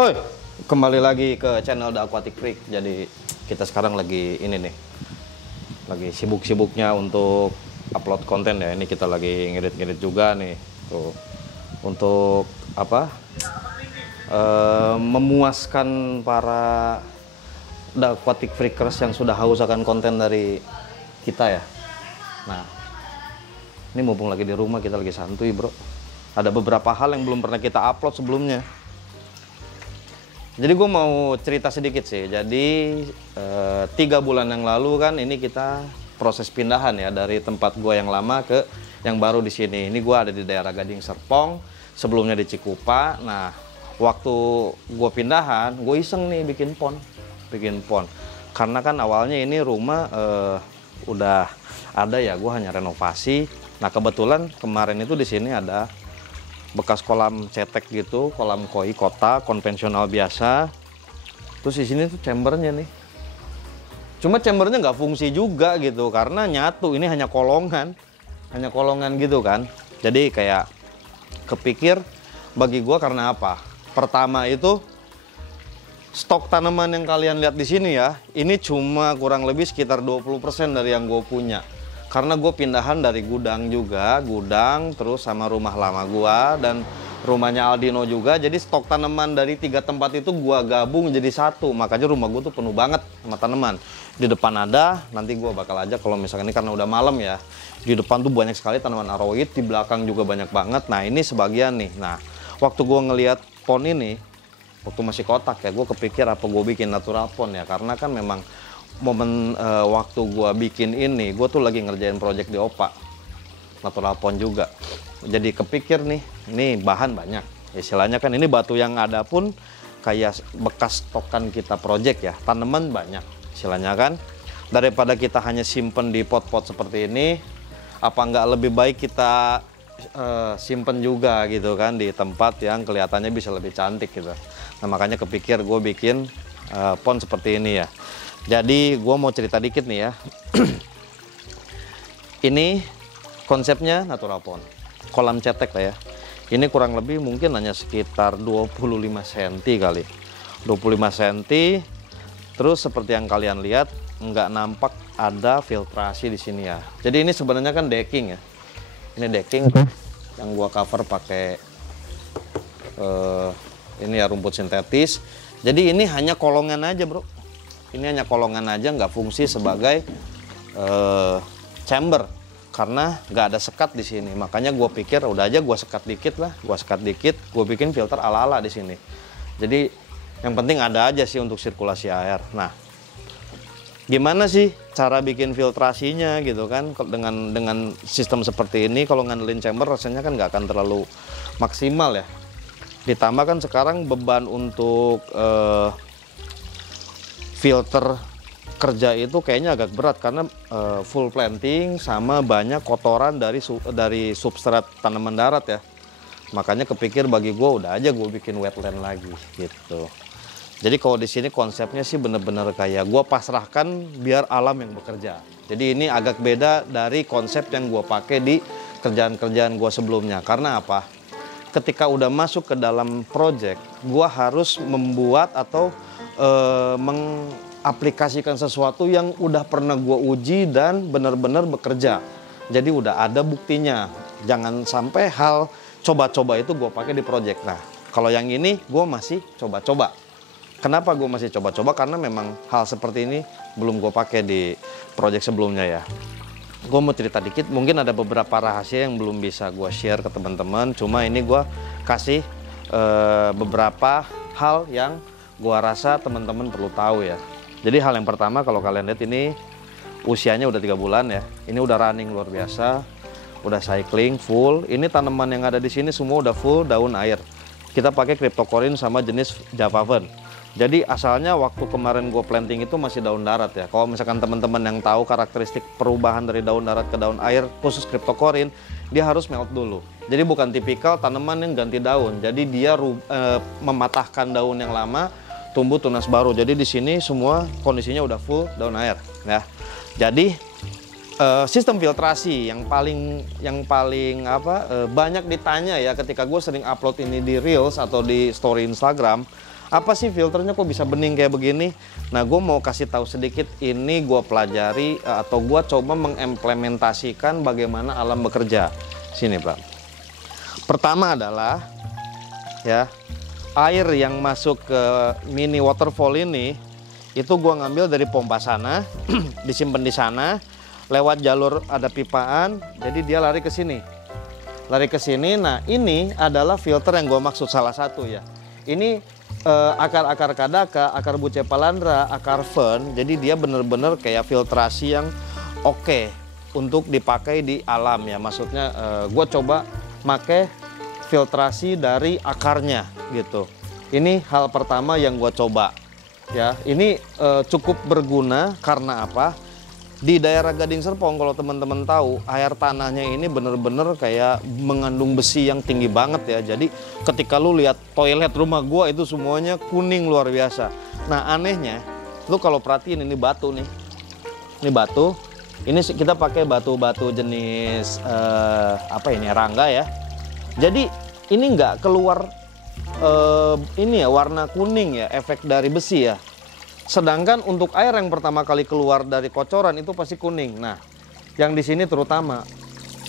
Oi, kembali lagi ke channel The Aquatic Freak. Jadi kita sekarang lagi ini nih, lagi sibuk-sibuknya untuk upload konten ya. Ini kita lagi ngedit-ngedit juga nih, tuh untuk apa? Memuaskan para The Aquatic Freakers yang sudah haus akan konten dari kita ya. Nah, ini mumpung lagi di rumah, kita lagi santuy bro. Ada beberapa hal yang belum pernah kita upload sebelumnya. Jadi gue mau cerita sedikit sih. Jadi 3 bulan yang lalu kan ini kita proses pindahan ya dari tempat gue yang lama ke yang baru di sini. Ini gue ada di daerah Gading Serpong, sebelumnya di Cikupa. Nah, waktu gue pindahan, gue iseng nih bikin pond. Karena kan awalnya ini rumah udah ada ya, gue hanya renovasi. Nah, kebetulan kemarin itu di sini ada bekas kolam cetek gitu, kolam koi kotak konvensional biasa. Terus di sini tuh chambernya nih. Cuma chambernya nggak fungsi juga gitu karena nyatu, ini hanya kolongan gitu kan. Jadi kayak kepikir bagi gua karena apa? Pertama itu stok tanaman yang kalian lihat di sini ya, ini cuma kurang lebih sekitar 20% dari yang gue punya. Karena gue pindahan dari gudang juga, terus sama rumah lama gue dan rumahnya Aldino juga. Jadi stok tanaman dari 3 tempat itu gue gabung jadi satu. Makanya rumah gue tuh penuh banget sama tanaman. Di depan ada, nanti gue bakal aja kalau misalkan ini karena udah malam ya. Di depan tuh banyak sekali tanaman aroid, di belakang juga banyak banget. Nah ini sebagian nih. Nah waktu gue ngelihat pond ini, waktu masih kotak ya, gue kepikir apa gue bikin natural pond ya. Karena kan memang momen waktu gue bikin ini, gue tuh lagi ngerjain project di Opa natural pond juga. Jadi kepikir nih, ini bahan banyak istilahnya kan, ini batu yang ada pun kayak bekas stokan kita project ya, tanaman banyak istilahnya kan. Daripada kita hanya simpen di pot-pot seperti ini, apa nggak lebih baik kita simpen juga gitu kan di tempat yang kelihatannya bisa lebih cantik gitu. Nah makanya kepikir gue bikin pond seperti ini ya. Jadi gue mau cerita dikit nih ya. Ini konsepnya natural pond, kolam cetek lah ya. Ini kurang lebih mungkin hanya sekitar 25 cm kali, 25 cm. Terus seperti yang kalian lihat, nggak nampak ada filtrasi di sini ya. Jadi ini sebenarnya kan decking ya. Ini decking yang gue cover pakai ini ya rumput sintetis. Jadi ini hanya kolongan aja bro. Ini hanya kolongan aja, nggak fungsi sebagai chamber karena nggak ada sekat di sini. Makanya gue pikir udah aja gue sekat dikit lah, gue bikin filter ala-ala di sini. Jadi yang penting ada aja sih untuk sirkulasi air. Nah, gimana sih cara bikin filtrasinya gitu kan? Dengan sistem seperti ini, kalau ngandelin chamber rasanya kan nggak akan terlalu maksimal ya. Ditambah kan sekarang beban untuk filter kerja itu kayaknya agak berat karena full planting sama banyak kotoran dari substrat tanaman darat ya. Makanya kepikir bagi gue udah aja gue bikin wetland lagi gitu. Jadi kalau di sini konsepnya sih bener-bener kayak gue pasrahkan biar alam yang bekerja. Jadi ini agak beda dari konsep yang gue pakai di kerjaan-kerjaan gue sebelumnya. Karena apa? Ketika udah masuk ke dalam project, gue harus membuat atau mengaplikasikan sesuatu yang udah pernah gue uji dan benar-benar bekerja. Jadi udah ada buktinya. Jangan sampai hal coba-coba itu gue pakai di project. Nah, kalau yang ini gue masih coba-coba. Kenapa gue masih coba-coba? Karena memang hal seperti ini belum gue pakai di project sebelumnya ya. Gue mau cerita dikit, mungkin ada beberapa rahasia yang belum bisa gue share ke teman-teman. Cuma ini gue kasih beberapa hal yang gua rasa teman-teman perlu tahu ya. Jadi hal yang pertama, kalau kalian lihat ini usianya udah 3 bulan ya. Ini udah running luar biasa, udah cycling full. Ini tanaman yang ada di sini semua udah full daun air. Kita pakai cryptocorin sama jenis Java Fern. Jadi asalnya waktu kemarin gue planting itu masih daun darat ya. Kalau misalkan teman-teman yang tahu karakteristik perubahan dari daun darat ke daun air khusus cryptocorin, dia harus melt dulu. Jadi bukan tipikal tanaman yang ganti daun. Jadi dia mematahkan daun yang lama, tumbuh tunas baru. Jadi di sini semua kondisinya udah full daun air ya. Jadi sistem filtrasi yang paling banyak ditanya ya ketika gue sering upload ini di Reels atau di story Instagram Apa sih filternya kok bisa bening kayak begini? Nah, gue mau kasih tahu sedikit, ini gue pelajari atau gue coba mengimplementasikan bagaimana alam bekerja. Sini, Pak. Pertama adalah ya, air yang masuk ke mini waterfall ini itu gue ngambil dari pompa sana, disimpan di sana, lewat jalur ada pipaan, jadi dia lari ke sini. Lari ke sini. Nah, ini adalah filter yang gue maksud salah satu ya. Ini akar-akar kadaka, akar bucepalandra, akar fern, jadi dia bener-bener kayak filtrasi yang oke untuk dipakai di alam ya. Maksudnya gue coba make filtrasi dari akarnya gitu. Ini hal pertama yang gue coba ya. Ini cukup berguna karena apa? Di daerah Gading Serpong, kalau teman-teman tahu, air tanahnya ini bener-bener kayak mengandung besi yang tinggi banget ya. Jadi ketika lu lihat toilet rumah gua itu semuanya kuning luar biasa. Nah, anehnya, lu kalau perhatiin ini batu nih. Ini batu. Ini kita pakai batu-batu jenis apa ini, rangga ya. Jadi ini nggak keluar ini ya warna kuning ya, efek dari besi ya. Sedangkan untuk air yang pertama kali keluar dari kocoran itu pasti kuning. Nah, yang di sini terutama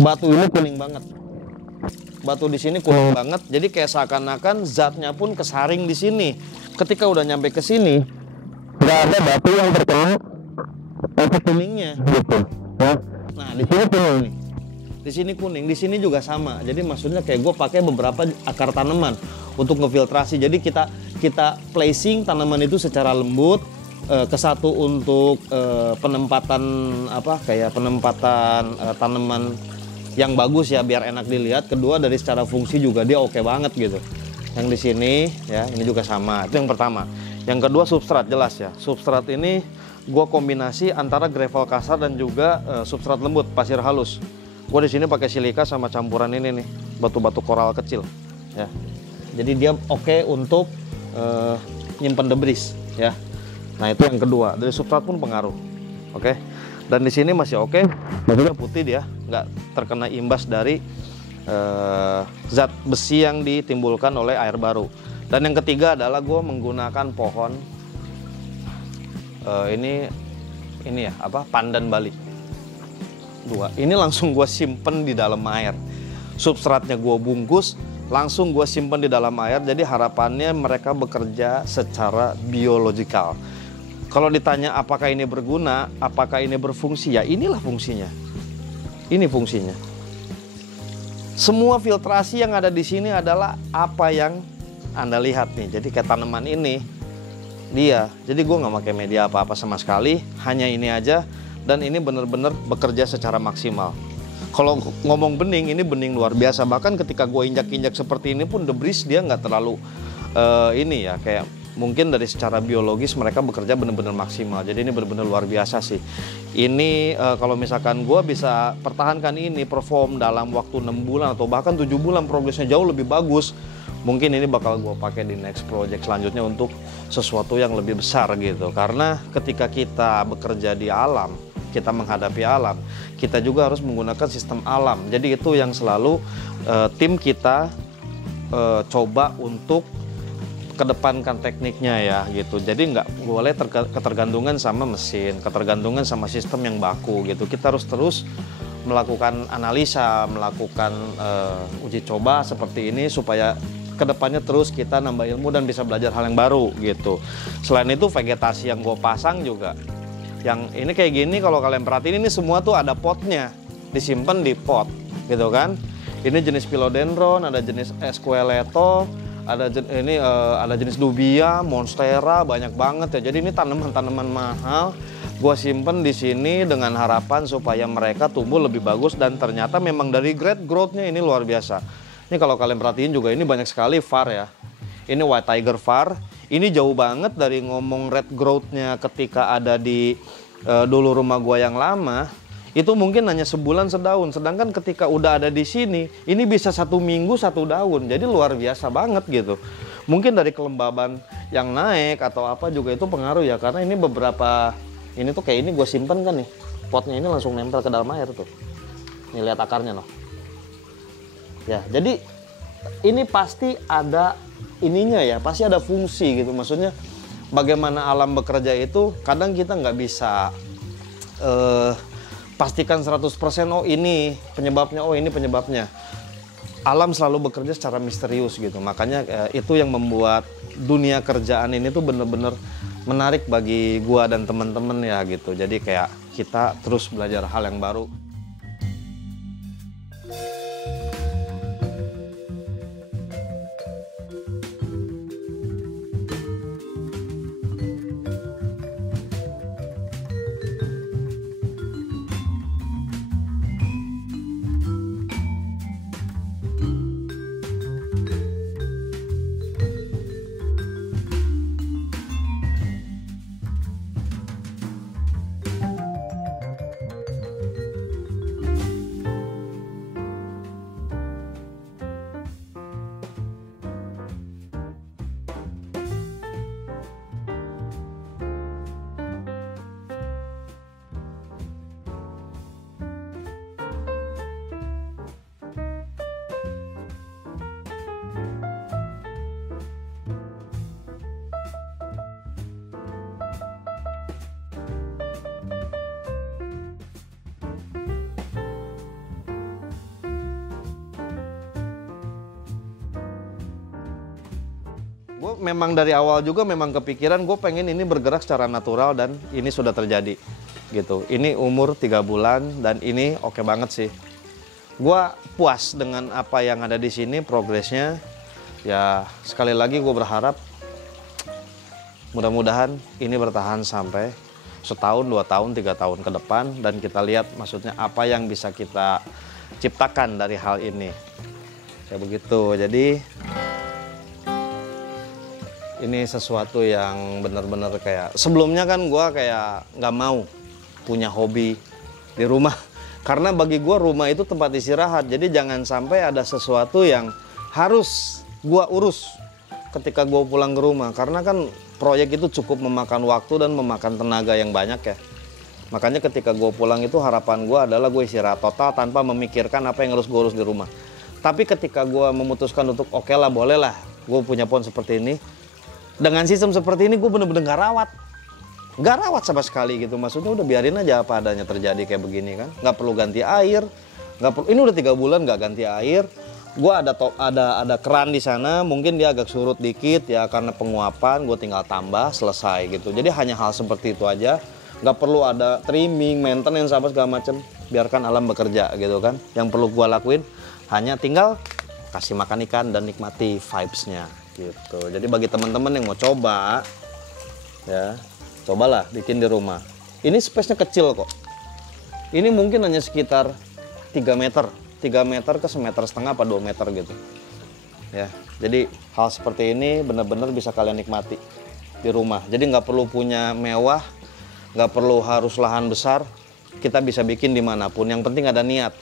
batu ini kuning banget. Batu di sini kuning banget. Jadi kayak seakan-akan zatnya pun kesaring di sini. Ketika udah nyampe ke sini, nggak ada batu yang terkena efek kuningnya, gitu. Ya. Nah, di sini kuning nih. Di sini kuning, di sini juga sama. Jadi maksudnya kayak gue pakai beberapa akar tanaman untuk ngefiltrasi. Jadi kita placing tanaman itu secara lembut. Kesatu untuk penempatan apa kayak penempatan tanaman yang bagus ya biar enak dilihat. Kedua dari secara fungsi juga dia oke banget gitu. Yang di sini ya ini juga sama. Itu yang pertama. Yang kedua substrat jelas ya. Substrat ini gue kombinasi antara gravel kasar dan juga substrat lembut pasir halus. Gue di sini pakai silika sama campuran ini nih, batu-batu koral kecil, ya. Jadi dia oke untuk nyimpen debris, ya. Nah itu yang kedua. Dari substrat pun pengaruh, oke. Dan di sini masih oke, maksudnya putih dia, nggak terkena imbas dari zat besi yang ditimbulkan oleh air baru. Dan yang ketiga adalah gue menggunakan pohon ini ya apa pandan Bali. Dua. Ini langsung gue simpen di dalam air. Substratnya gue bungkus, langsung gue simpen di dalam air. Jadi harapannya mereka bekerja secara biologikal. Kalau ditanya apakah ini berguna, apakah ini berfungsi, ya inilah fungsinya. Ini fungsinya. Semua filtrasi yang ada di sini adalah apa yang Anda lihat nih. Jadi kayak tanaman ini, dia. Jadi gue nggak pakai media apa-apa sama sekali, hanya ini aja. Dan ini benar-benar bekerja secara maksimal. Kalau ngomong bening, ini bening luar biasa. Bahkan ketika gue injak-injak seperti ini pun debris dia nggak terlalu ini ya. Kayak mungkin dari secara biologis mereka bekerja benar-benar maksimal. Jadi ini benar-benar luar biasa sih. Ini kalau misalkan gue bisa pertahankan ini perform dalam waktu 6 bulan atau bahkan 7 bulan progresnya jauh lebih bagus. Mungkin ini bakal gue pakai di next project selanjutnya untuk sesuatu yang lebih besar gitu. Karena ketika kita bekerja di alam, kita menghadapi alam, kita juga harus menggunakan sistem alam. Jadi itu yang selalu tim kita coba untuk kedepankan tekniknya ya gitu. Jadi nggak boleh ketergantungan sama mesin, ketergantungan sama sistem yang baku gitu. Kita harus terus melakukan analisa, melakukan uji coba seperti ini supaya kedepannya terus kita nambah ilmu dan bisa belajar hal yang baru gitu. Selain itu vegetasi yang gue pasang juga, yang ini kayak gini kalau kalian perhatiin ini semua tuh ada potnya, disimpan di pot gitu kan. Ini jenis philodendron, ada jenis esqueleto, ada jenis dubia, monstera, banyak banget ya. Jadi ini tanaman-tanaman mahal gue simpen di sini dengan harapan supaya mereka tumbuh lebih bagus dan ternyata memang dari growth-nya ini luar biasa. Ini kalau kalian perhatiin juga ini banyak sekali var ya. Ini white tiger var. Ini jauh banget dari ngomong red growth-nya ketika ada di dulu rumah gua yang lama. Itu mungkin hanya sebulan sedaun. Sedangkan ketika udah ada di sini, ini bisa 1 minggu 1 daun. Jadi luar biasa banget gitu. Mungkin dari kelembaban yang naik atau apa juga itu pengaruh ya. Karena ini beberapa, ini tuh kayak ini gue simpen kan nih. Potnya ini langsung nempel ke dalam air tuh. Nih lihat akarnya loh. Ya, jadi ini pasti ada ininya ya, pasti ada fungsi gitu. Maksudnya bagaimana alam bekerja itu kadang kita nggak bisa pastikan 100% oh ini penyebabnya, oh ini penyebabnya. Alam selalu bekerja secara misterius gitu. Makanya itu yang membuat dunia kerjaan ini tuh bener-bener menarik bagi gua dan teman-teman ya gitu. Jadi kayak kita terus belajar hal yang baru. Gue memang dari awal juga memang kepikiran gue pengen ini bergerak secara natural dan ini sudah terjadi gitu. Ini umur 3 bulan dan ini oke banget sih. Gue puas dengan apa yang ada di sini, progresnya. Ya sekali lagi gue berharap mudah-mudahan ini bertahan sampai setahun, 2 tahun, 3 tahun ke depan dan kita lihat maksudnya apa yang bisa kita ciptakan dari hal ini. Kayak begitu. Jadi ini sesuatu yang benar-benar kayak sebelumnya kan gue kayak nggak mau punya hobi di rumah karena bagi gue rumah itu tempat istirahat. Jadi jangan sampai ada sesuatu yang harus gue urus ketika gue pulang ke rumah karena kan proyek itu cukup memakan waktu dan memakan tenaga yang banyak ya. Makanya ketika gue pulang itu harapan gue adalah gue istirahat total tanpa memikirkan apa yang harus gue urus di rumah. Tapi ketika gue memutuskan untuk oke lah boleh lah gue punya pohon seperti ini. Dengan sistem seperti ini gue bener-bener gak rawat sama sekali gitu. Maksudnya udah biarin aja apa adanya terjadi kayak begini kan. Gak perlu ganti air, ini udah 3 bulan gak ganti air. Gue ada keran di sana, mungkin dia agak surut dikit ya karena penguapan. Gue tinggal tambah selesai gitu. Jadi hanya hal seperti itu aja. Gak perlu ada trimming, maintenance apa segala macem. Biarkan alam bekerja gitu kan. Yang perlu gue lakuin hanya tinggal kasih makan ikan dan nikmati vibes-nya. Gitu. Jadi bagi teman-teman yang mau coba, ya cobalah bikin di rumah. Ini space-nya kecil kok. Ini mungkin hanya sekitar 3 meter ke 1,5 meter apa 2 meter gitu. Ya, jadi hal seperti ini benar-benar bisa kalian nikmati di rumah. Jadi nggak perlu punya mewah, nggak perlu harus lahan besar. Kita bisa bikin dimanapun. Yang penting ada niat.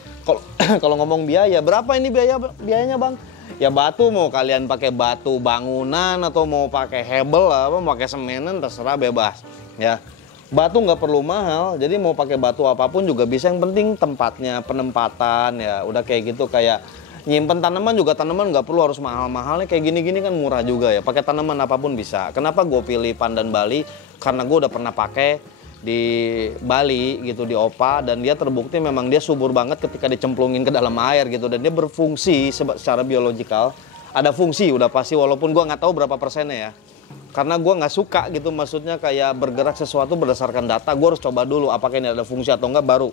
Kalau ngomong biaya, berapa ini biayanya bang? Ya batu mau kalian pakai batu bangunan atau mau pakai hebel apa mau pakai semenan terserah bebas ya. Batu nggak perlu mahal jadi mau pakai batu apapun juga bisa, yang penting tempatnya, penempatan ya udah kayak gitu. Kayak nyimpen tanaman juga, tanaman nggak perlu harus mahal-mahalnya kayak gini-gini kan murah juga ya, pakai tanaman apapun bisa. Kenapa gue pilih pandan Bali? Karena gue udah pernah pakai di Bali gitu, di Opa, dan dia terbukti memang dia subur banget ketika dicemplungin ke dalam air gitu, dan dia berfungsi secara biologikal, ada fungsi udah pasti, walaupun gue nggak tahu berapa persennya ya, karena gue nggak suka gitu, maksudnya kayak bergerak sesuatu berdasarkan data, gue harus coba dulu apakah ini ada fungsi atau enggak baru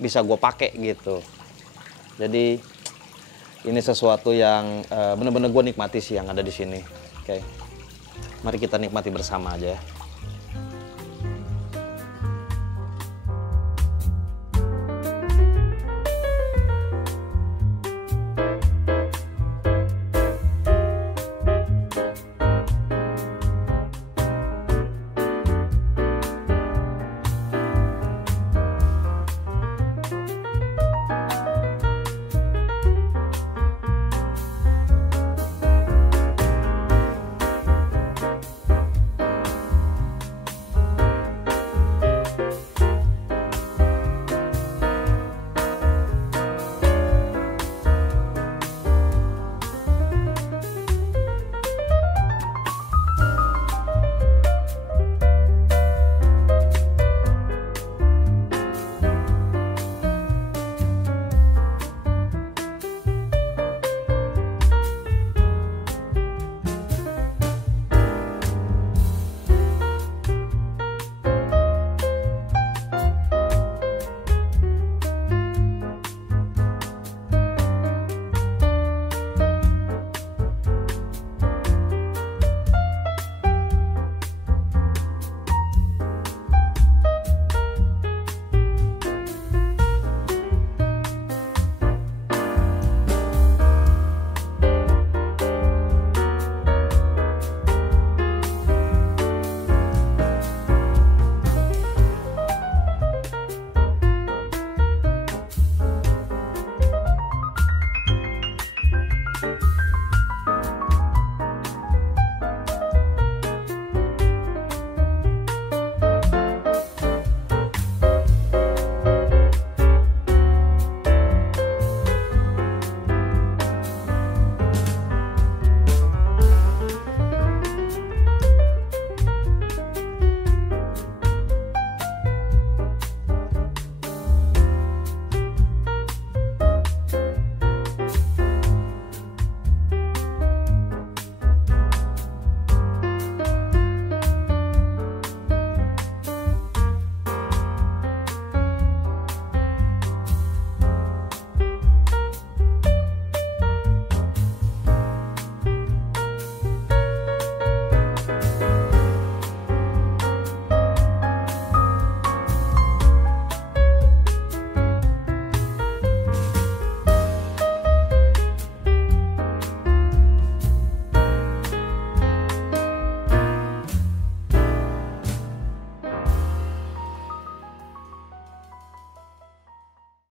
bisa gue pakai gitu. Jadi ini sesuatu yang bener-bener gue nikmati sih yang ada di sini. Oke, mari kita nikmati bersama aja ya.